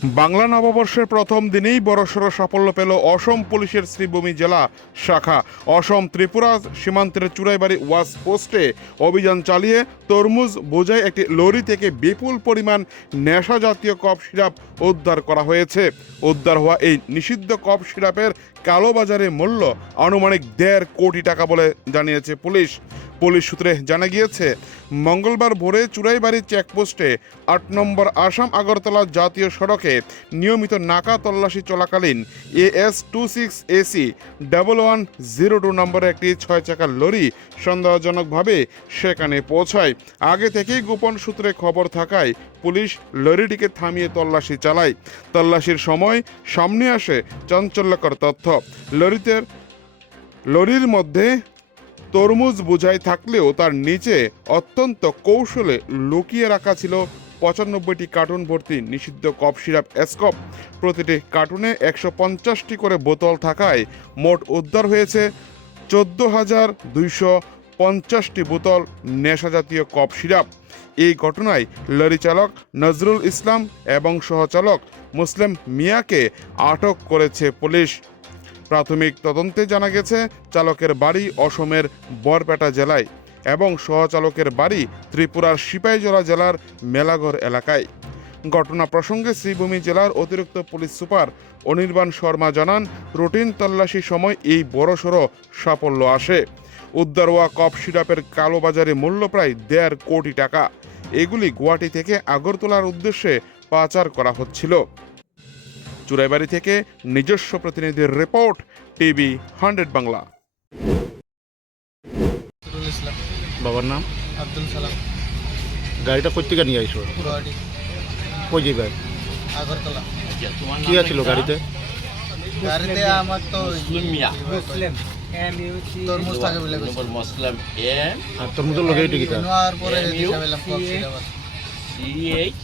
বাংলা নববর্ষের প্রথম দিনেই বড়সড় সাফল্য পেল অসম পুলিশের শ্রীভূমি জেলা শাখা। অসম ত্রিপুরা সীমান্তের চুরাইবাড়ি ওয়াচ পোস্টে অভিযান চালিয়ে তরমুজ বোঝাই একটি লরি থেকে বিপুল পরিমাণ নেশা জাতীয় কফ সিরাপ উদ্ধার করা হয়েছে। উদ্ধার হওয়া এই নিষিদ্ধ কফ সিরাপের কালোবাজারে মূল্য আনুমানিক 1.5 কোটি টাকা বলে জানিয়েছে পুলিশ। পুলিশ সূত্রে জানা গিয়েছে, মঙ্গলবার ভোরে চুরাইবাড়ি চেকপোস্টে 8 নম্বর আসাম আগরতলা জাতীয় সড়কে নিয়মিত নাকা তল্লাশি চলাকালীন AS26AC 1102 নম্বরের একটি 6 চাকার লরি সন্দেহজনকভাবে সেখানে পৌঁছায়। আগে থেকেই গোপন সূত্রে খবর থাকায় পুলিশ লরিটিকে থামিয়ে তল্লাশি চালায়। তল্লাশির সময় সামনে আসে চাঞ্চল্যকর তথ্য। লরির মধ্যে তরমুজ বোঝাই থাকলেও তার নিচে অত্যন্ত কৌশলে লুকিয়ে রাখা ছিল 95টি কার্টুন ভর্তি নিষিদ্ধ কফ সিরাপ এসকপ। প্রতিটি কার্টুনে 150টি করে বোতল থাকায় মোট উদ্ধার হয়েছে 14,250টি বোতল নেশাজাতীয় কফ সিরাপ। এই ঘটনায় লরি চালক নজরুল ইসলাম এবং সহচালক মুসলিম মিয়াকে আটক করেছে পুলিশ। প্রাথমিক তদন্তে জানা গেছে, চালকের বাড়ি অসমের বরপেটা জেলায় এবং সহচালকের বাড়ি ত্রিপুরার সিপাহীজলা জেলার মেলাঘর এলাকায়। ঘটনা প্রসঙ্গে শ্রীভূমি জেলার অতিরিক্ত পুলিশ সুপার অনির্বাণ শর্মা জানান, রুটিন তল্লাশির সময় এই বড়সড় সাফল্য আসে। উদ্ধার হওয়া কফ সিরাপের কালোবাজারে মূল্য প্রায় 1.5 কোটি টাকা। এগুলি গুয়াহাটি থেকে আগরতলার উদ্দেশ্যে পাচার করা হচ্ছিল। চুরাইবাড়ি থেকে নিজস্ব প্রতিনিধির রিপোর্ট, টিভি 100 বাংলা। বাবার নাম আব্দুল সালাম। গাড়িটা কোথেকে নিয়ে আইসো? গুয়াহাটি কই জায়গায়? আগরতলা। কি আছিল গাড়িতে? গাড়িতে আমার তো তরমুজ থাকে বলে Muslim M আর তরমুজের লগে এইটা কিটা? নেওয়ার পরে দিলাম কফ সিরাপ। CH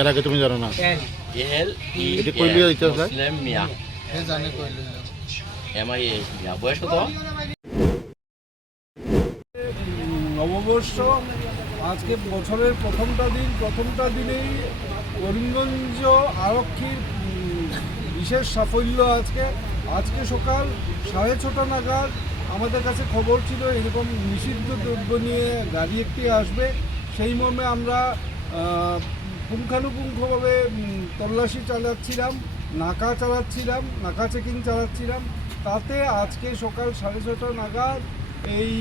এর আগে তুমি জানো না? L E এটা কই লিয়ে দিতে স্যার? Muslim Mia এ জানে কইল MIA Mia বয়স কত? নববর্ষ আজকে বছরের প্রথমটা দিনেই করিমগঞ্জ আরক্ষীর বিশেষ সাফল্য। আজকে সকাল 6:30 নাগাদ আমাদের কাছে খবর ছিল এরকম নিষিদ্ধ দ্রব্য নিয়ে গাড়ি একটি আসবে। সেই মর্মে আমরা পুঙ্খানুপুঙ্খভাবে তল্লাশি চালাচ্ছিলাম, নাকা চেকিং চালাচ্ছিলাম। তাতে আজকে সকাল 6:30 নাগাদ এই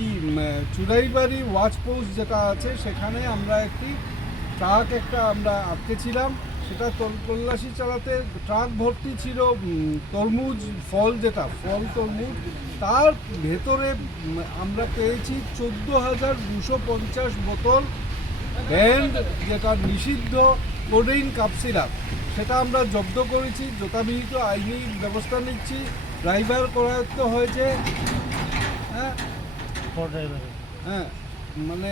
চুরাইবাড়ি ওয়াচ পোস্ট যেটা আছে সেখানে আমরা ট্রাক আমরা আটকেছিলাম। সেটা তল্লাশি চালাতে ট্রাক ভর্তি ছিল তরমুজ, ফল তরমুজ। তার ভেতরে আমরা পেয়েছি 14,250 বোতল ব্যান্ড, যেটা নিষিদ্ধ কোডেইন কাপ সিরাপ। সেটা আমরা জব্দ করেছি, যথাবিহিত আইনি ব্যবস্থা নিচ্ছি। ড্রাইভার করায়ত্ত হয়েছে, মানে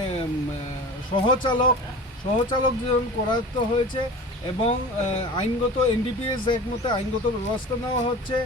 সহচালক যেজন করায়ত্ত হয়েছে এবং আইনগত NDPS অ্যাক্ট মতে আইনগত ব্যবস্থা নেওয়া হচ্ছে।